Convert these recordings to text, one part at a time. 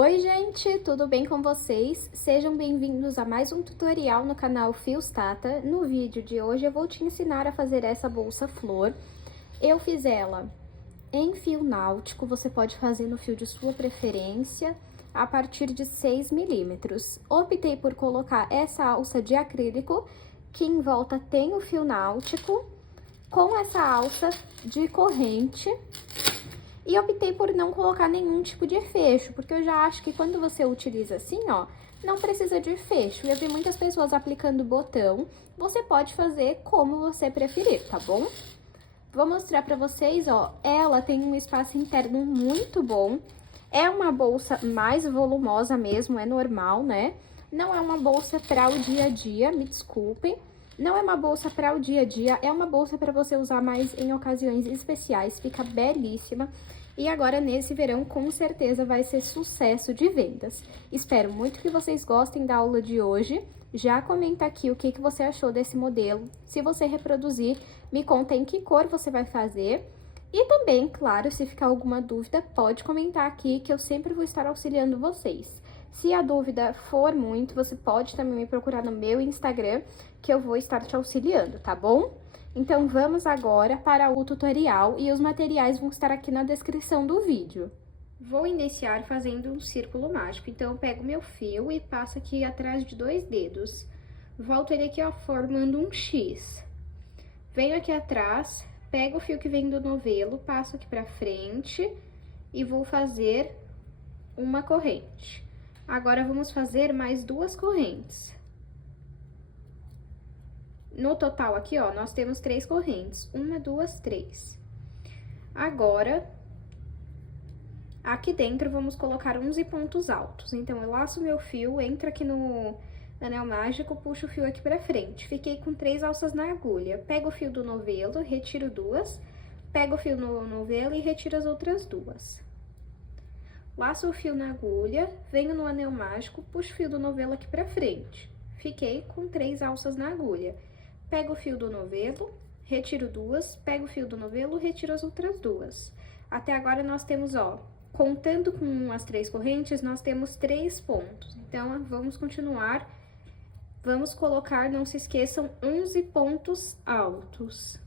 Oi gente, tudo bem com vocês? Sejam bem-vindos a mais um tutorial no canal Fios Tata. No vídeo de hoje eu vou te ensinar a fazer essa bolsa flor. Eu fiz ela em fio náutico, você pode fazer no fio de sua preferência, a partir de 6 milímetros. Optei por colocar essa alça de acrílico, que em volta tem o fio náutico, com essa alça de corrente. E optei por não colocar nenhum tipo de fecho, porque eu já acho que quando você utiliza assim, ó, não precisa de fecho. Eu vi muitas pessoas aplicando botão, você pode fazer como você preferir, tá bom? Vou mostrar pra vocês, ó, ela tem um espaço interno muito bom. É uma bolsa mais volumosa mesmo, é normal, né? Não é uma bolsa para o dia a dia, me desculpem. Não é uma bolsa para o dia a dia, é uma bolsa para você usar mais em ocasiões especiais, fica belíssima. E agora, nesse verão, com certeza vai ser sucesso de vendas. Espero muito que vocês gostem da aula de hoje. Já comenta aqui o que você achou desse modelo. Se você reproduzir, me conta em que cor você vai fazer. E também, claro, se ficar alguma dúvida, pode comentar aqui que eu sempre vou estar auxiliando vocês. Se a dúvida for muito, você pode também me procurar no meu Instagram, que eu vou estar te auxiliando, tá bom? Então, vamos agora para o tutorial e os materiais vão estar aqui na descrição do vídeo. Vou iniciar fazendo um círculo mágico, então eu pego meu fio e passo aqui atrás de 2 dedos. Volto ele aqui, ó, formando um X. Venho aqui atrás, pego o fio que vem do novelo, passo aqui pra frente e vou fazer uma corrente. Agora, vamos fazer mais 2 correntes. No total aqui, ó, nós temos 3 correntes. 1, 2, 3. Agora, aqui dentro, vamos colocar 11 pontos altos. Então, eu laço meu fio, entro aqui no anel mágico, puxo o fio aqui pra frente. Fiquei com 3 alças na agulha. Pego o fio do novelo, retiro 2. Pego o fio no novelo e retiro as outras 2. Laço o fio na agulha, venho no anel mágico, puxo o fio do novelo aqui pra frente. Fiquei com 3 alças na agulha. Pego o fio do novelo, retiro 2, pego o fio do novelo, retiro as outras 2. Até agora, nós temos, ó, contando com as 3 correntes, nós temos 3 pontos. Então, vamos continuar. Vamos colocar, não se esqueçam, 11 pontos altos.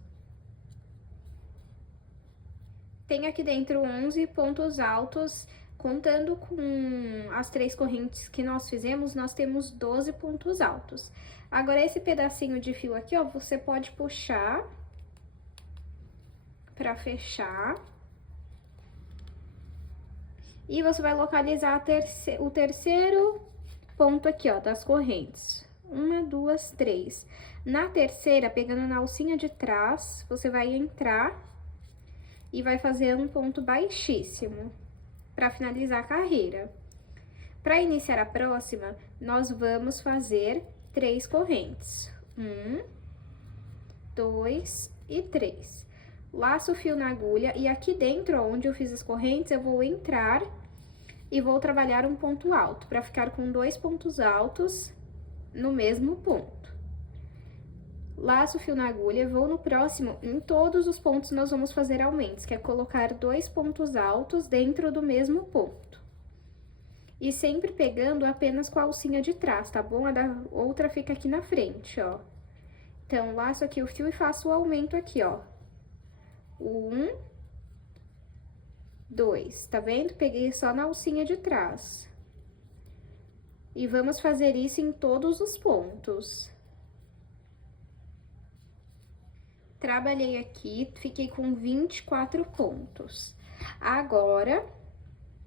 Tem aqui dentro 11 pontos altos. Contando com as 3 correntes que nós fizemos, nós temos 12 pontos altos. Agora, esse pedacinho de fio aqui, ó, você pode puxar pra fechar. E você vai localizar o terceiro ponto aqui, ó, das correntes. 1, 2, 3. Na terceira, pegando na alcinha de trás, você vai entrar e vai fazer um ponto baixíssimo para finalizar a carreira. Para iniciar a próxima, nós vamos fazer 3 correntes. 1, 2 e 3. Laço o fio na agulha e aqui dentro, onde eu fiz as correntes, eu vou entrar e vou trabalhar um ponto alto, para ficar com 2 pontos altos no mesmo ponto. Laço o fio na agulha, vou no próximo, em todos os pontos nós vamos fazer aumentos, que é colocar 2 pontos altos dentro do mesmo ponto. E sempre pegando apenas com a alcinha de trás, tá bom? A da outra fica aqui na frente, ó. Então, laço aqui o fio e faço o aumento aqui, ó. 1, 2, tá vendo? Peguei só na alcinha de trás. E vamos fazer isso em todos os pontos. Trabalhei aqui, fiquei com 24 pontos. Agora,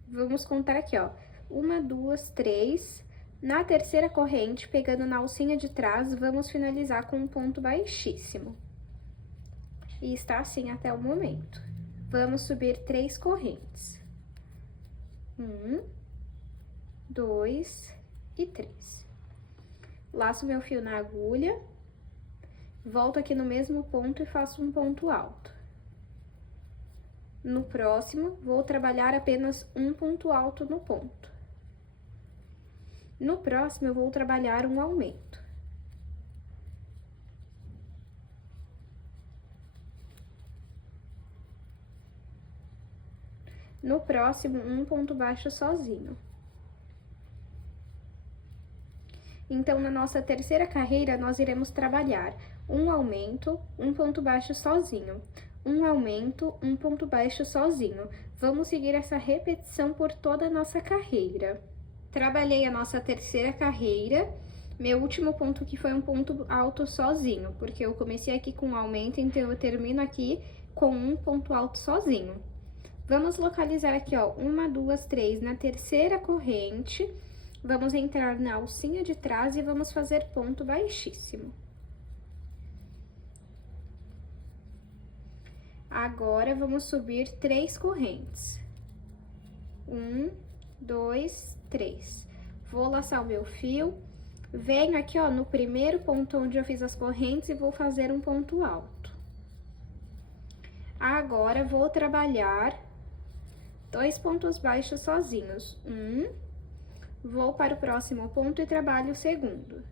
vamos contar aqui, ó. 1, 2, 3. Na terceira corrente, pegando na alcinha de trás, vamos finalizar com um ponto baixíssimo. E está assim até o momento. Vamos subir 3 correntes. 1, 2 e 3. Laço meu fio na agulha. Volto aqui no mesmo ponto e faço um ponto alto. No próximo, vou trabalhar apenas um ponto alto no ponto. No próximo, eu vou trabalhar um aumento. No próximo, um ponto baixo sozinho. Então, na nossa terceira carreira, nós iremos trabalhar um aumento, um ponto baixo sozinho. Um aumento, um ponto baixo sozinho. Vamos seguir essa repetição por toda a nossa carreira. Trabalhei a nossa terceira carreira, meu último ponto aqui foi um ponto alto sozinho, porque eu comecei aqui com um aumento, então eu termino aqui com um ponto alto sozinho. Vamos localizar aqui, ó, 1, 2, 3 na terceira corrente, vamos entrar na alcinha de trás e vamos fazer ponto baixíssimo. Agora, vamos subir 3 correntes. 1, 2, 3. Vou laçar o meu fio, venho aqui, ó, no primeiro ponto onde eu fiz as correntes e vou fazer um ponto alto. Agora, vou trabalhar 2 pontos baixos sozinhos. Vou para o próximo ponto e trabalho o segundo.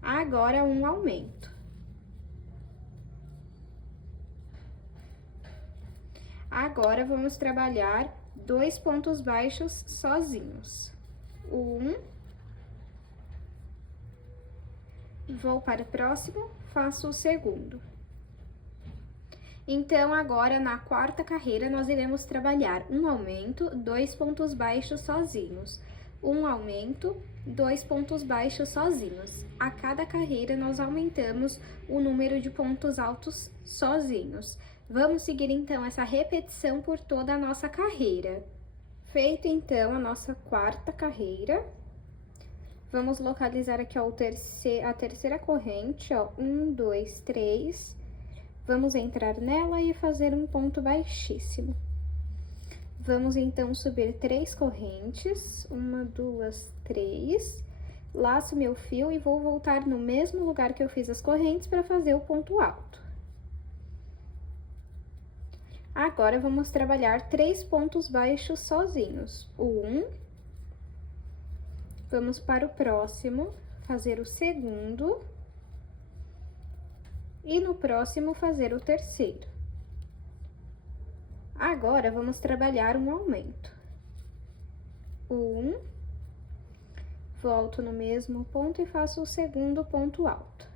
Agora, um aumento. Agora, vamos trabalhar 2 pontos baixos sozinhos. Vou para o próximo, faço o segundo. Então, agora, na quarta carreira, nós iremos trabalhar um aumento, 2 pontos baixos sozinhos. Um aumento, 2 pontos baixos sozinhos. A cada carreira, nós aumentamos o número de pontos altos sozinhos. Vamos seguir, então, essa repetição por toda a nossa carreira. Feito, então, a nossa quarta carreira, vamos localizar aqui, ó, a terceira corrente, ó, 1, 2, 3. Vamos entrar nela e fazer um ponto baixíssimo. Vamos, então, subir 3 correntes, 1, 2, 3. Laço meu fio e vou voltar no mesmo lugar que eu fiz as correntes para fazer o ponto alto. Agora, vamos trabalhar 3 pontos baixos sozinhos. Vamos para o próximo, fazer o segundo. E no próximo, fazer o terceiro. Agora, vamos trabalhar um aumento. Volto no mesmo ponto e faço o segundo ponto alto.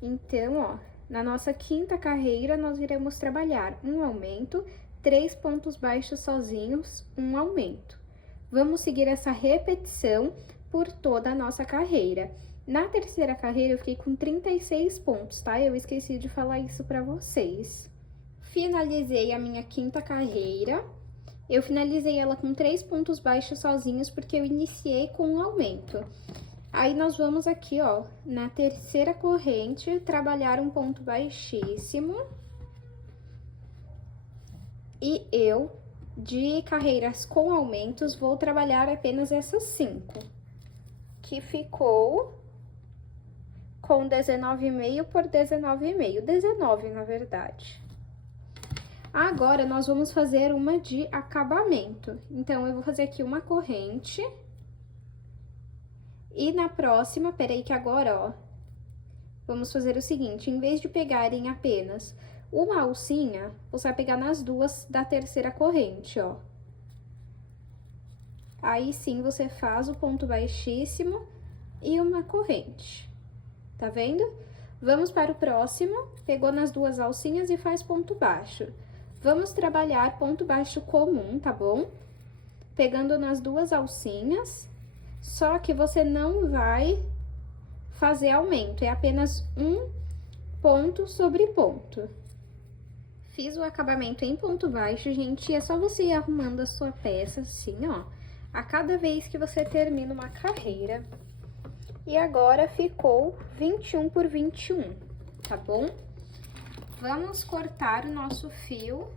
Então, ó, na nossa quinta carreira, nós iremos trabalhar um aumento, 3 pontos baixos sozinhos, um aumento. Vamos seguir essa repetição por toda a nossa carreira. Na terceira carreira, eu fiquei com 36 pontos, tá? Eu esqueci de falar isso pra vocês. Finalizei a minha quinta carreira. Eu finalizei ela com 3 pontos baixos sozinhos, porque eu iniciei com um aumento. Aí, nós vamos aqui, ó, na terceira corrente, trabalhar um ponto baixíssimo. E eu, de carreiras com aumentos, vou trabalhar apenas essas 5. Que ficou com 19,5 por 19,5. 19, na verdade. Agora, nós vamos fazer uma de acabamento. Então, eu vou fazer aqui uma corrente. E na próxima, peraí que agora, ó, vamos fazer o seguinte, em vez de pegarem apenas uma alcinha, você vai pegar nas duas da terceira corrente, ó. Aí sim, você faz o ponto baixíssimo e uma corrente, tá vendo? Vamos para o próximo, pegou nas duas alcinhas e faz ponto baixo. Vamos trabalhar ponto baixo comum, tá bom? Pegando nas duas alcinhas. Só que você não vai fazer aumento, é apenas um ponto sobre ponto. Fiz o acabamento em ponto baixo, gente, e é só você ir arrumando a sua peça assim, ó, a cada vez que você termina uma carreira. E agora ficou 21 por 21, tá bom? Vamos cortar o nosso fio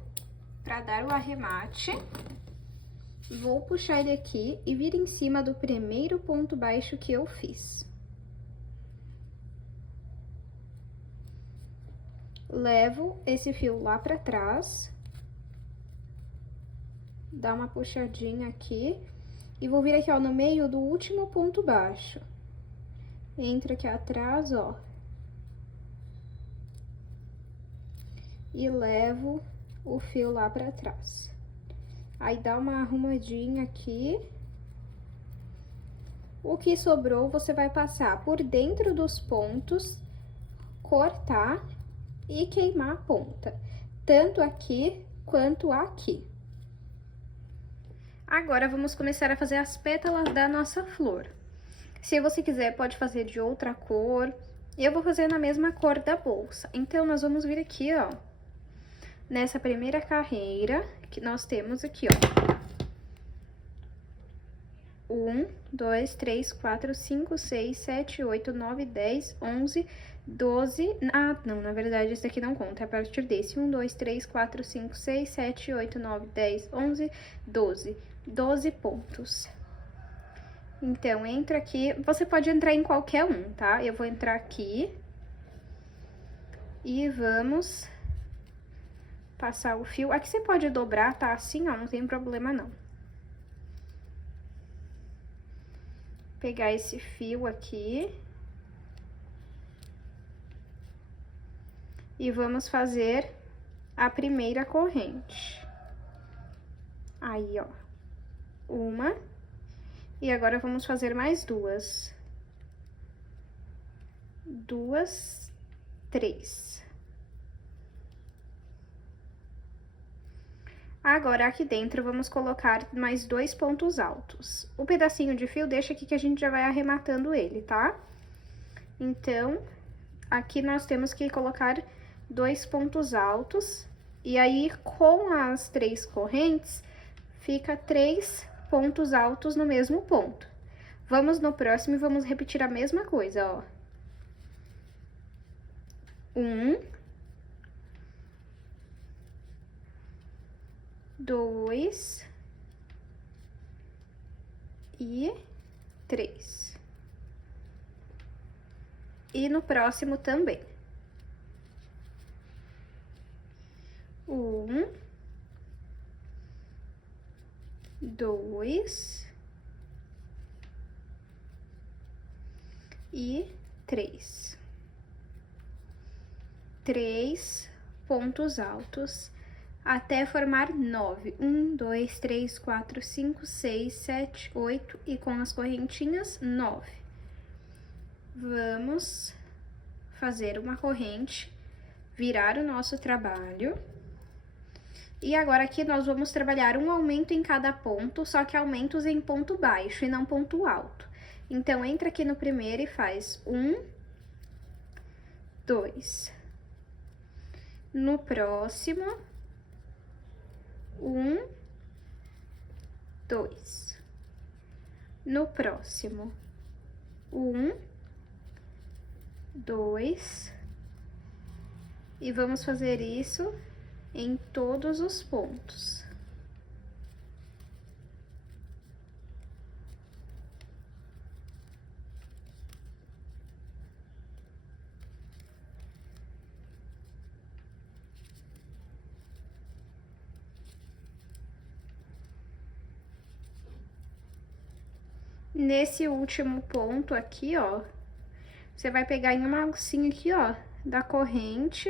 para dar o arremate. Vou puxar ele aqui e vir em cima do primeiro ponto baixo que eu fiz. Levo esse fio lá pra trás. Dá uma puxadinha aqui. E vou vir aqui, ó, no meio do último ponto baixo. Entra aqui atrás, ó. E levo o fio lá pra trás. Aí, dá uma arrumadinha aqui. O que sobrou, você vai passar por dentro dos pontos, cortar e queimar a ponta, tanto aqui quanto aqui. Agora, vamos começar a fazer as pétalas da nossa flor. Se você quiser, pode fazer de outra cor. Eu vou fazer na mesma cor da bolsa. Então, nós vamos vir aqui, ó, nessa primeira carreira, que nós temos aqui, ó. 1, 2, 3, 4, 5, 6, 7, 8, 9, 10, 11, 12... Ah, não, na verdade, esse daqui não conta, é a partir desse. 1, 2, 3, 4, 5, 6, 7, 8, 9, 10, 11, 12. 12 pontos. Então, entra aqui, você pode entrar em qualquer um, tá? Eu vou entrar aqui. E vamos passar o fio. Aqui você pode dobrar, tá? Assim, ó, não tem problema não. Pegar esse fio aqui. E vamos fazer a primeira corrente. Aí, ó. Uma. E agora vamos fazer mais duas. Duas, três. Agora, aqui dentro, vamos colocar mais 2 pontos altos. O pedacinho de fio deixa aqui que a gente já vai arrematando ele, tá? Então, aqui nós temos que colocar 2 pontos altos. E aí, com as 3 correntes, fica 3 pontos altos no mesmo ponto. Vamos no próximo e vamos repetir a mesma coisa, ó. 1, 2 e 3. E no próximo também. 1, 2 e 3. 3 pontos altos até formar 9. 1, 2, 3, 4, 5, 6, 7, 8 e com as correntinhas 9. Vamos fazer uma corrente, virar o nosso trabalho. E agora aqui nós vamos trabalhar um aumento em cada ponto, só que aumentos em ponto baixo e não ponto alto. Então, entra aqui no primeiro e faz 1, 2. No próximo, 1, 2. No próximo, 1, 2. E vamos fazer isso em todos os pontos. Nesse último ponto aqui, ó, você vai pegar em uma alcinha aqui, ó, da corrente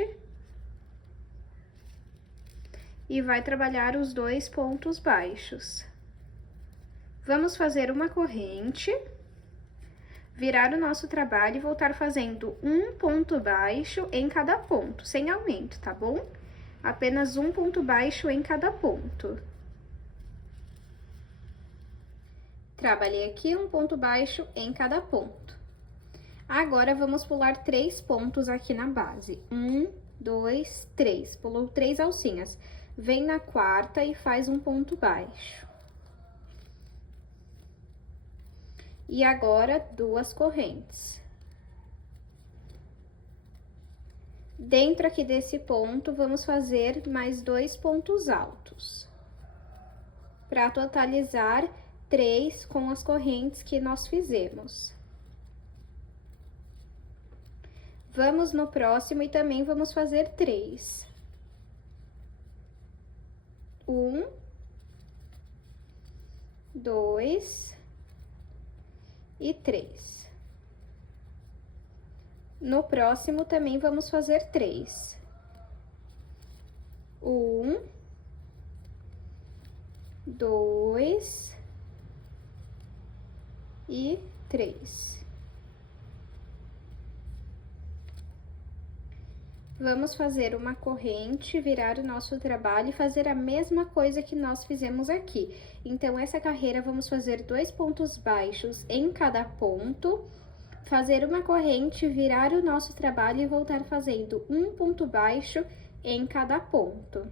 e vai trabalhar os 2 pontos baixos. Vamos fazer uma corrente, virar o nosso trabalho e voltar fazendo um ponto baixo em cada ponto, sem aumento, tá bom? Apenas um ponto baixo em cada ponto. Trabalhei aqui um ponto baixo em cada ponto. Agora, vamos pular 3 pontos aqui na base. 1, 2, 3. Pulou 3 alcinhas. Vem na quarta e faz um ponto baixo. E agora, 2 correntes. Dentro aqui desse ponto, vamos fazer mais 2 pontos altos. Para totalizar 3 com as correntes que nós fizemos. Vamos no próximo e também vamos fazer 3. 1, 2 e 3. No próximo também vamos fazer 3. 1, 2 e 3. Vamos fazer uma corrente, virar o nosso trabalho e fazer a mesma coisa que nós fizemos aqui. Então, essa carreira, vamos fazer 2 pontos baixos em cada ponto, fazer uma corrente, virar o nosso trabalho e voltar fazendo um ponto baixo em cada ponto.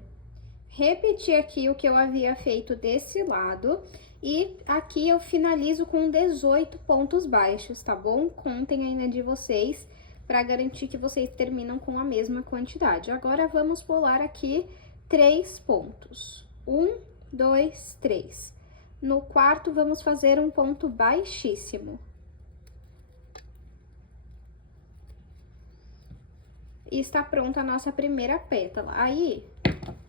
Repetir aqui o que eu havia feito desse lado e aqui eu finalizo com 18 pontos baixos, tá bom? Contem aí na de vocês, para garantir que vocês terminam com a mesma quantidade. Agora, vamos pular aqui 3 pontos. 1, 2, 3. No quarto, vamos fazer um ponto baixíssimo. E está pronta a nossa primeira pétala. Aí,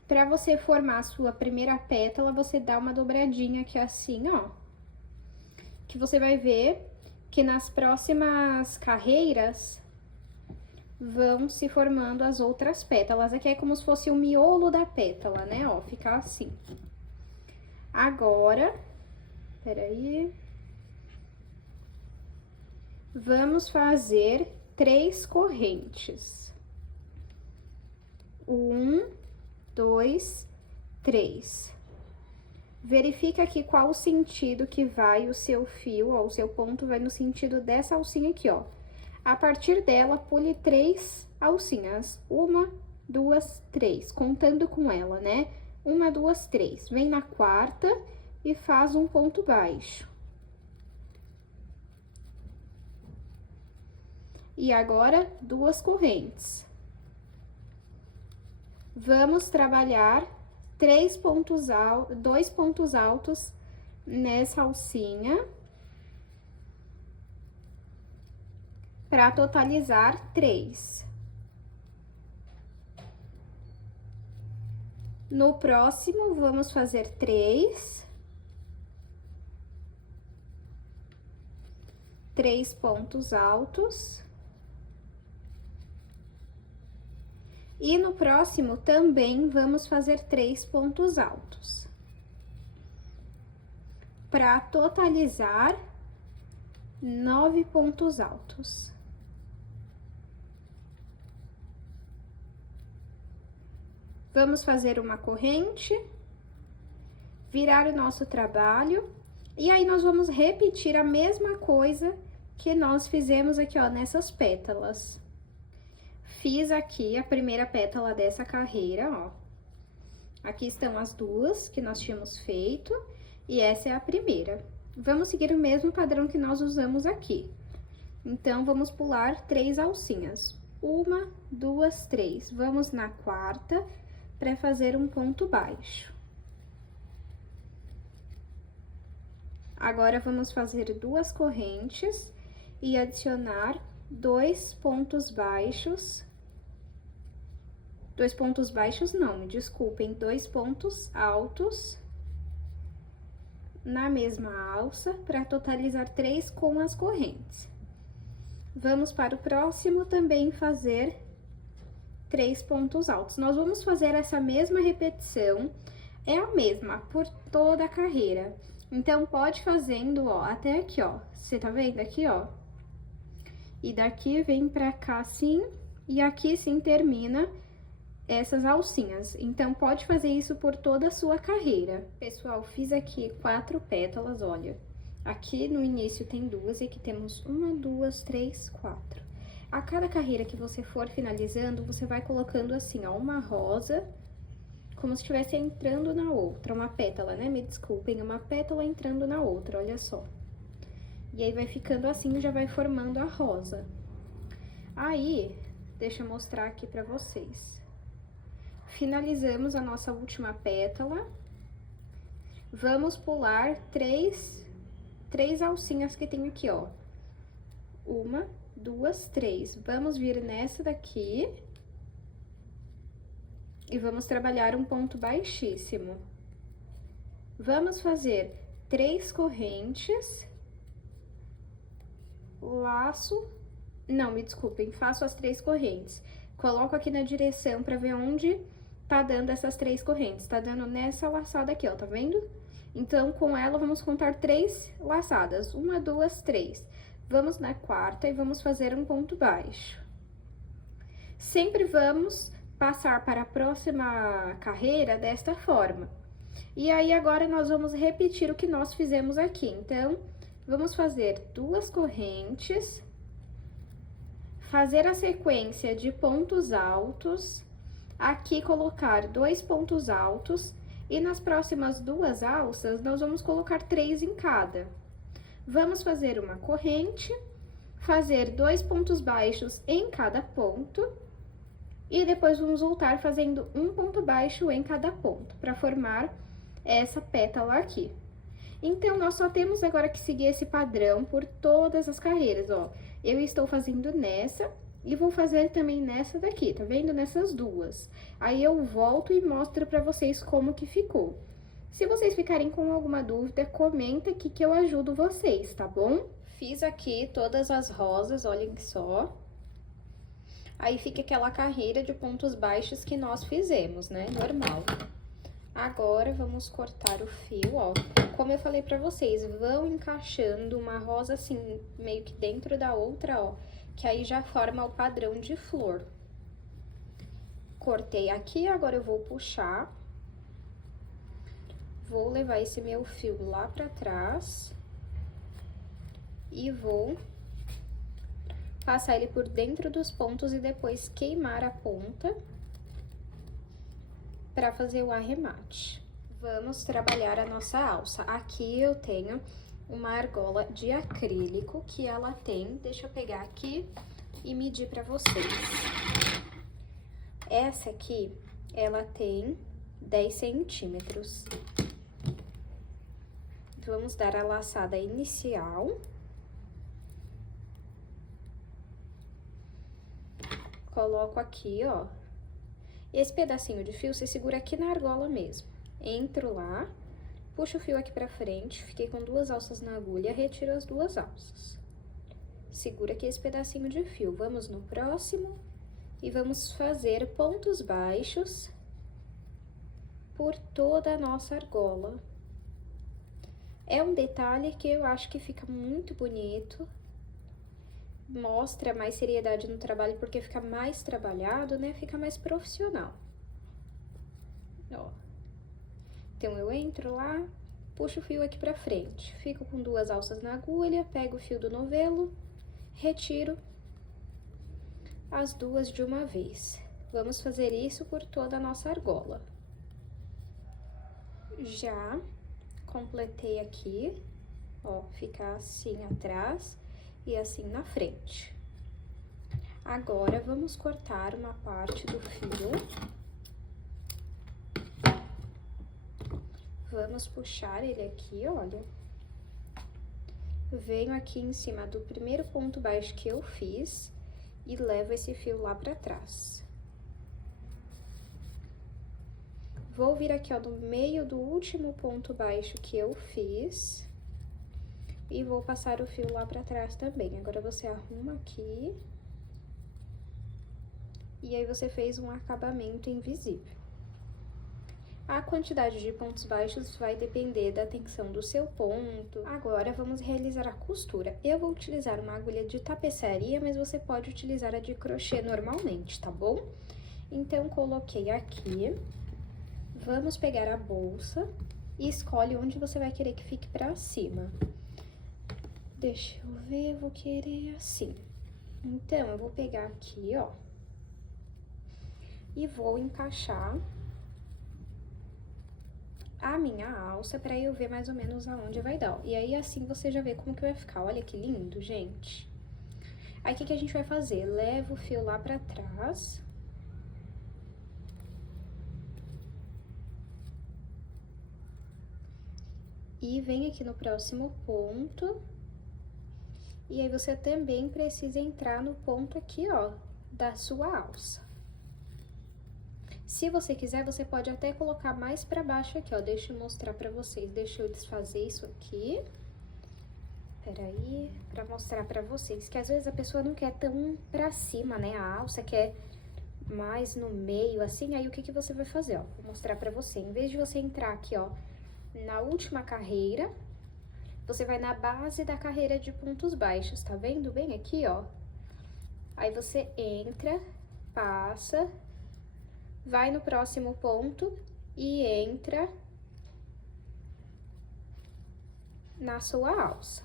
para você formar a sua primeira pétala, você dá uma dobradinha aqui assim, ó. Que você vai ver que nas próximas carreiras vão se formando as outras pétalas. Aqui é como se fosse o miolo da pétala, né? Ó, fica assim. Agora, peraí. Vamos fazer 3 correntes. 1, 2, 3. Verifica aqui qual o sentido que vai o seu fio, ó, o seu ponto vai no sentido dessa alcinha aqui, ó. A partir dela, pule 3 alcinhas. 1, 2, 3, contando com ela, né? 1, 2, 3. Vem na quarta e faz um ponto baixo. E agora, 2 correntes. Vamos trabalhar 2 pontos altos nessa alcinha, para totalizar 3. No próximo, vamos fazer 3 pontos altos. E no próximo, também vamos fazer 3 pontos altos. Para totalizar 9 pontos altos. Vamos fazer uma corrente, virar o nosso trabalho, e aí nós vamos repetir a mesma coisa que nós fizemos aqui, ó, nessas pétalas. Fiz aqui a primeira pétala dessa carreira, ó. Aqui estão as 2 que nós tínhamos feito, e essa é a primeira. Vamos seguir o mesmo padrão que nós usamos aqui. Então, vamos pular 3 alcinhas. 1, 2, 3. Vamos na quarta para fazer um ponto baixo. Agora, vamos fazer 2 correntes e adicionar 2 pontos baixos. 2 pontos baixos, não, me desculpem, 2 pontos altos na mesma alça, para totalizar 3 com as correntes. Vamos para o próximo também fazer 3 pontos altos. Nós vamos fazer essa mesma repetição, é a mesma por toda a carreira. Então, pode fazendo, ó, até aqui, ó. Você tá vendo aqui, ó? E daqui vem pra cá assim, e aqui sim termina essas alcinhas. Então, pode fazer isso por toda a sua carreira. Pessoal, fiz aqui 4 pétalas, olha. Aqui no início tem 2 e aqui temos 1, 2, 3, 4. A cada carreira que você for finalizando, você vai colocando assim, ó, uma rosa, como se estivesse entrando na outra, uma pétala, né? Me desculpem, uma pétala entrando na outra, olha só. E aí, vai ficando assim, já vai formando a rosa. Aí, deixa eu mostrar aqui pra vocês. Finalizamos a nossa última pétala. Vamos pular 3 alcinhas que tem aqui, ó. 1, 2, 3. Vamos vir nessa daqui. E vamos trabalhar um ponto baixíssimo. Vamos fazer 3 correntes. Laço. Não, me desculpem, faço as 3 correntes. Coloco aqui na direção pra ver onde tá dando essas 3 correntes. Tá dando nessa laçada aqui, ó, tá vendo? Então, com ela, vamos contar 3 laçadas. 1, 2, 3. Vamos na quarta e vamos fazer um ponto baixo. Sempre vamos passar para a próxima carreira desta forma. E aí, agora, nós vamos repetir o que nós fizemos aqui. Então, vamos fazer 2 correntes, fazer a sequência de pontos altos, aqui colocar 2 pontos altos, e nas próximas 2 alças, nós vamos colocar 3 em cada. Vamos fazer uma corrente, fazer 2 pontos baixos em cada ponto, e depois vamos voltar fazendo um ponto baixo em cada ponto, para formar essa pétala aqui. Então, nós só temos agora que seguir esse padrão por todas as carreiras, ó. Eu estou fazendo nessa e vou fazer também nessa daqui, tá vendo? Nessas 2. Aí, eu volto e mostro pra vocês como que ficou. Se vocês ficarem com alguma dúvida, comenta aqui que eu ajudo vocês, tá bom? Fiz aqui todas as rosas, olhem só. Aí, fica aquela carreira de pontos baixos que nós fizemos, né? Normal. Agora, vamos cortar o fio, ó. Como eu falei pra vocês, vão encaixando uma rosa assim, meio que dentro da outra, ó. Que aí já forma o padrão de flor. Cortei aqui, agora eu vou puxar. Vou levar esse meu fio lá pra trás. E vou passar ele por dentro dos pontos e depois queimar a ponta para fazer o arremate. Vamos trabalhar a nossa alça. Aqui eu tenho uma argola de acrílico que ela tem, deixa eu pegar aqui e medir para vocês. Essa aqui, ela tem 10 centímetros. Vamos dar a laçada inicial. Coloco aqui, ó. Esse pedacinho de fio, você segura aqui na argola mesmo. Entro lá, puxo o fio aqui pra frente, fiquei com 2 alças na agulha, retiro as 2 alças. Segura aqui esse pedacinho de fio. Vamos no próximo e vamos fazer pontos baixos por toda a nossa argola. É um detalhe que eu acho que fica muito bonito. Mostra mais seriedade no trabalho, porque fica mais trabalhado, né? Fica mais profissional. Ó. Então, eu entro lá, puxo o fio aqui pra frente. Fico com 2 alças na agulha, pego o fio do novelo, retiro as 2 de uma vez. Vamos fazer isso por toda a nossa argola. Já completei aqui, ó, fica assim atrás e assim na frente. Agora, vamos cortar uma parte do fio. Vamos puxar ele aqui, olha. Venho aqui em cima do primeiro ponto baixo que eu fiz e levo esse fio lá pra trás. Vou vir aqui, ó, no meio do último ponto baixo que eu fiz. E vou passar o fio lá pra trás também. Agora, você arruma aqui. E aí, você fez um acabamento invisível. A quantidade de pontos baixos vai depender da tensão do seu ponto. Agora, vamos realizar a costura. Eu vou utilizar uma agulha de tapeçaria, mas você pode utilizar a de crochê normalmente, tá bom? Então, coloquei aqui. Vamos pegar a bolsa e escolhe onde você vai querer que fique pra cima. Deixa eu ver, eu vou querer assim. Então, eu vou pegar aqui, ó. E vou encaixar a minha alça pra eu ver mais ou menos aonde vai dar, ó. E aí, assim, você já vê como que vai ficar. Olha que lindo, gente. Aí, o que que a gente vai fazer? Leva o fio lá pra trás. E vem aqui no próximo ponto. E aí, você também precisa entrar no ponto aqui, ó, da sua alça. Se você quiser, você pode até colocar mais pra baixo aqui, ó. Deixa eu mostrar pra vocês. Deixa eu desfazer isso aqui. Peraí, pra mostrar pra vocês. Que às vezes a pessoa não quer tão pra cima, né? A alça quer mais no meio, assim. Aí, o que que você vai fazer, ó? Vou mostrar pra você. Em vez de você entrar aqui, ó, na última carreira, você vai na base da carreira de pontos baixos, tá vendo? Bem aqui, ó. Aí você entra, passa, vai no próximo ponto e entra na sua alça.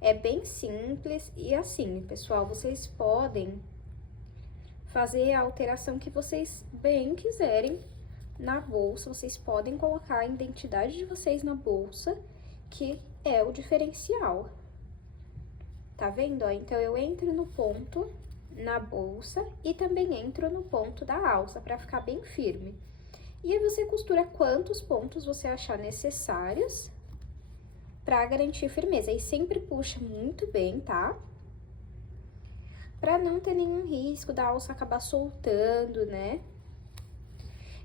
É bem simples e assim, pessoal, vocês podem fazer a alteração que vocês bem quiserem na bolsa, vocês podem colocar a identidade de vocês na bolsa, que é o diferencial. Tá vendo, ó? Então, eu entro no ponto na bolsa e também entro no ponto da alça, pra ficar bem firme. E aí, você costura quantos pontos você achar necessários pra garantir firmeza. E sempre puxa muito bem, tá? Pra não ter nenhum risco da alça acabar soltando, né?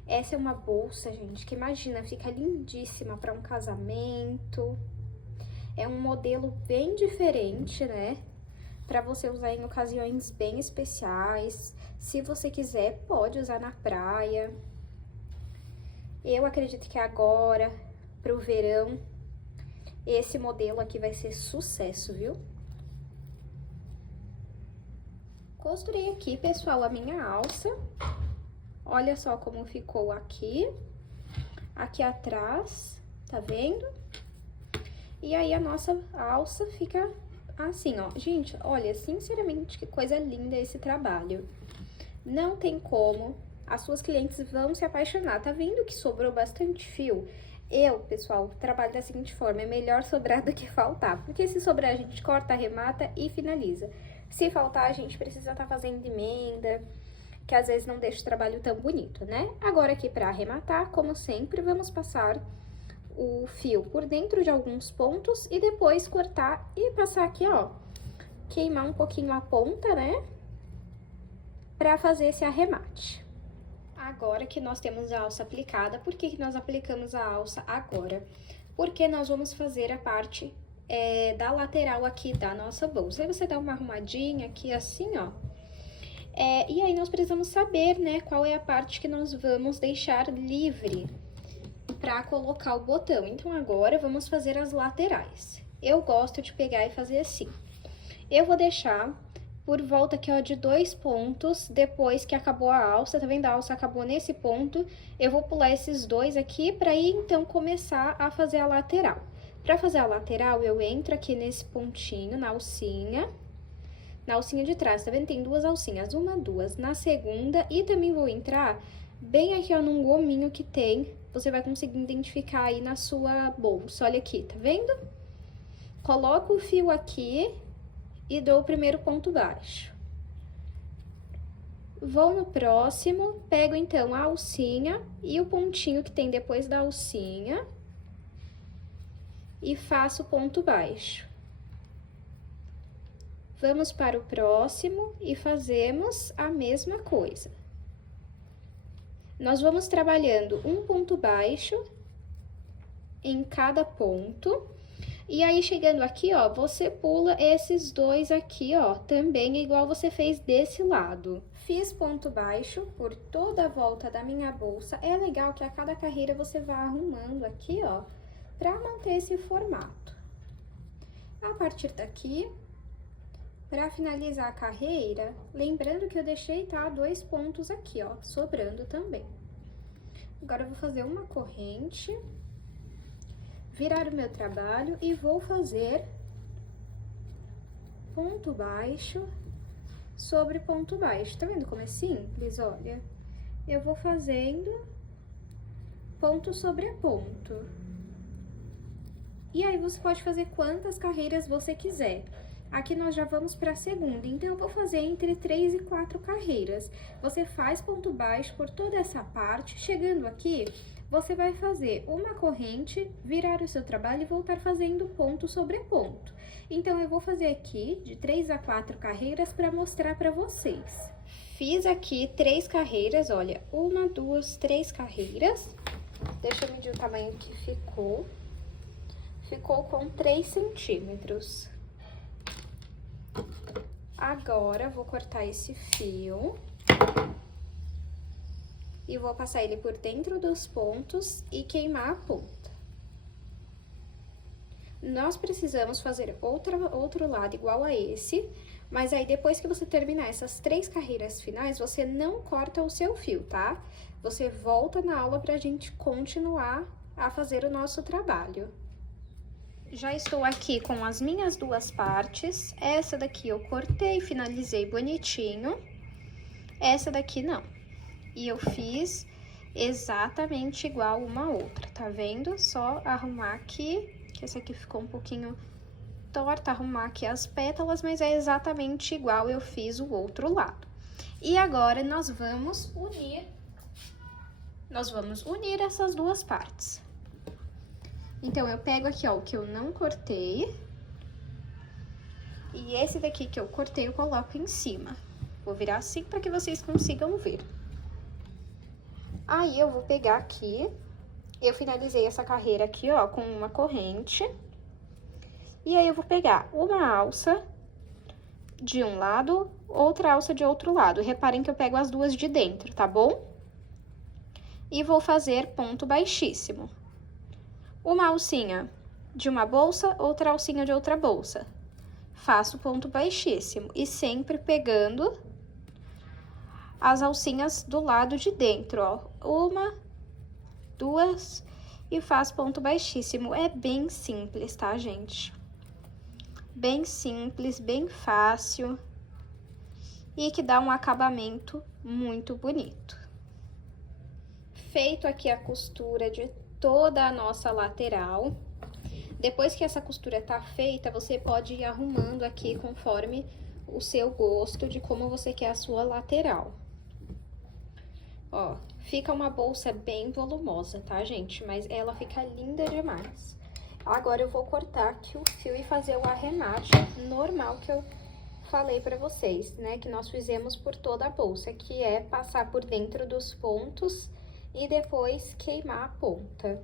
Essa é uma bolsa, gente, que imagina, fica lindíssima para um casamento. É um modelo bem diferente, né? Para você usar em ocasiões bem especiais. Se você quiser, pode usar na praia. Eu acredito que agora, pro verão, esse modelo aqui vai ser sucesso, viu? Costurei aqui, pessoal, a minha alça. Olha só como ficou aqui atrás, tá vendo? E aí, a nossa alça fica assim, ó. Gente, olha, sinceramente, que coisa linda esse trabalho. Não tem como, as suas clientes vão se apaixonar. Tá vendo que sobrou bastante fio? Eu, pessoal, trabalho da seguinte forma, é melhor sobrar do que faltar. Porque se sobrar, a gente corta, arremata e finaliza. Se faltar, a gente precisa estar fazendo emenda, que às vezes não deixa o trabalho tão bonito, né? Agora aqui pra arrematar, como sempre, vamos passar o fio por dentro de alguns pontos e depois cortar e passar aqui, ó, queimar um pouquinho a ponta, né? Pra fazer esse arremate. Agora que nós temos a alça aplicada, por que nós aplicamos a alça agora? Porque nós vamos fazer a parte da lateral aqui da nossa bolsa. Aí você dá uma arrumadinha aqui assim, ó. E aí, nós precisamos saber, né, qual é a parte que nós vamos deixar livre para colocar o botão. Então, agora, vamos fazer as laterais. Eu gosto de pegar e fazer assim. Eu vou deixar por volta aqui, ó, de 2 pontos, depois que acabou a alça, tá vendo? A alça acabou nesse ponto, eu vou pular esses 2 aqui para ir, então, começar a fazer a lateral. Para fazer a lateral, eu entro aqui nesse pontinho, na alcinha de trás, tá vendo? Tem 2 alcinhas, 1, 2. Na segunda, e também vou entrar bem aqui, ó, num gominho que tem, você vai conseguir identificar aí na sua bolsa, olha aqui, tá vendo? Coloco o fio aqui e dou o primeiro ponto baixo. Vou no próximo, pego então a alcinha e o pontinho que tem depois da alcinha e faço ponto baixo. Vamos para o próximo e fazemos a mesma coisa. Nós vamos trabalhando um ponto baixo em cada ponto. E aí, chegando aqui, ó, você pula esses 2 aqui, ó, também igual você fez desse lado. Fiz ponto baixo por toda a volta da minha bolsa. É legal que a cada carreira você vá arrumando aqui, ó, pra manter esse formato. A partir daqui, para finalizar a carreira, lembrando que eu deixei, tá, 2 pontos aqui, ó, sobrando também. Agora, eu vou fazer uma corrente, virar o meu trabalho e vou fazer ponto baixo sobre ponto baixo. Tá vendo como é simples? Olha, eu vou fazendo ponto sobre ponto. E aí, você pode fazer quantas carreiras você quiser. Aqui nós já vamos para a segunda, então eu vou fazer entre 3 e 4 carreiras. Você faz ponto baixo por toda essa parte, chegando aqui, você vai fazer uma corrente, virar o seu trabalho e voltar fazendo ponto sobre ponto. Então, eu vou fazer aqui de 3 a 4 carreiras para mostrar para vocês. Fiz aqui 3 carreiras, olha, 1, 2, 3 carreiras. Deixa eu medir o tamanho que ficou. Ficou com 3 centímetros. Agora, vou cortar esse fio. E vou passar ele por dentro dos pontos e queimar a ponta. Nós precisamos fazer outro lado igual a esse, mas aí depois que você terminar essas 3 carreiras finais, você não corta o seu fio, tá? Você volta na aula pra gente continuar a fazer o nosso trabalho. Já estou aqui com as minhas 2 partes. Essa daqui eu cortei, finalizei bonitinho. Essa daqui não. E eu fiz exatamente igual uma outra, tá vendo? Só arrumar aqui, que essa aqui ficou um pouquinho torta, arrumar aqui as pétalas, mas é exatamente igual eu fiz o outro lado. E agora nós vamos unir essas 2 partes. Então, eu pego aqui, ó, o que eu não cortei. E esse daqui que eu cortei, eu coloco em cima. Vou virar assim para que vocês consigam ver. Aí, eu vou pegar aqui, eu finalizei essa carreira aqui, ó, com uma corrente. E aí, eu vou pegar uma alça de um lado, outra alça de outro lado. Reparem que eu pego as 2 de dentro, tá bom? E vou fazer ponto baixíssimo. Uma alcinha de uma bolsa, outra alcinha de outra bolsa. Faço ponto baixíssimo e sempre pegando as alcinhas do lado de dentro, ó. 1, 2 e faço ponto baixíssimo. É bem simples, tá, gente? Bem simples, bem fácil e que dá um acabamento muito bonito. Feito aqui a costura de toda a nossa lateral. Depois que essa costura tá feita, você pode ir arrumando aqui conforme o seu gosto de como você quer a sua lateral. Ó, fica uma bolsa bem volumosa, tá, gente? Mas ela fica linda demais. Agora eu vou cortar aqui o fio e fazer o arremate normal que eu falei pra vocês, né? Que nós fizemos por toda a bolsa, que é passar por dentro dos pontos e depois queimar a ponta.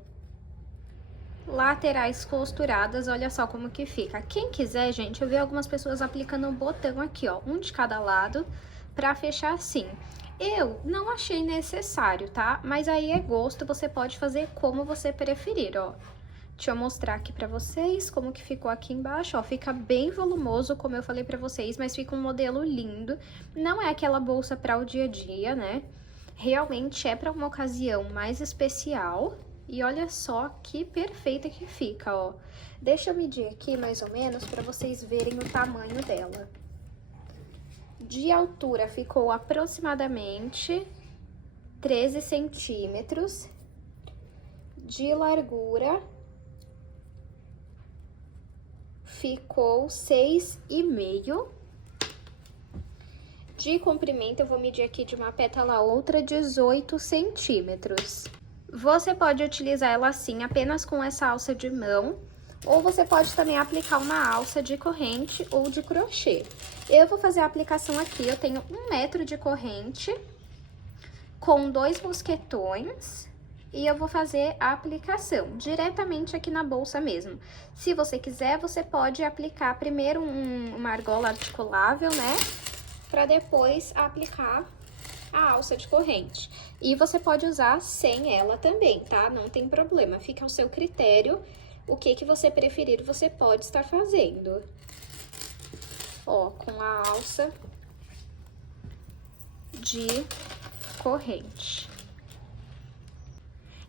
Laterais costuradas, olha só como que fica. Quem quiser, gente, eu vi algumas pessoas aplicando um botão aqui, ó, um de cada lado, pra fechar assim. Eu não achei necessário, tá? Mas aí é gosto, você pode fazer como você preferir, ó. Deixa eu mostrar aqui pra vocês como que ficou aqui embaixo, ó. Fica bem volumoso, como eu falei pra vocês, mas fica um modelo lindo. Não é aquela bolsa pra o dia a dia, né? Realmente é para uma ocasião mais especial. E olha só que perfeita que fica, ó. Deixa eu medir aqui mais ou menos para vocês verem o tamanho dela. De altura ficou aproximadamente 13 centímetros. De largura ficou 6,5. De comprimento, eu vou medir aqui de uma pétala a outra 18 centímetros. Você pode utilizar ela assim, apenas com essa alça de mão, ou você pode também aplicar uma alça de corrente ou de crochê. Eu vou fazer a aplicação aqui, eu tenho 1 metro de corrente com 2 mosquetões e eu vou fazer a aplicação diretamente aqui na bolsa mesmo. Se você quiser, você pode aplicar primeiro uma argola articulável, né? Para depois aplicar a alça de corrente. E você pode usar sem ela também, tá? Não tem problema, fica ao seu critério. O que você preferir, você pode estar fazendo. Ó, com a alça de corrente.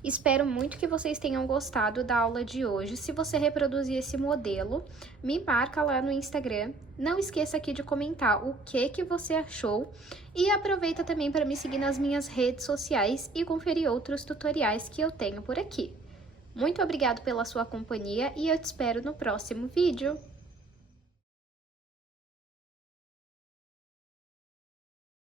Espero muito que vocês tenham gostado da aula de hoje. Se você reproduzir esse modelo, me marca lá no Instagram. Não esqueça aqui de comentar o que você achou. E aproveita também para me seguir nas minhas redes sociais e conferir outros tutoriais que eu tenho por aqui. Muito obrigada pela sua companhia e eu te espero no próximo vídeo.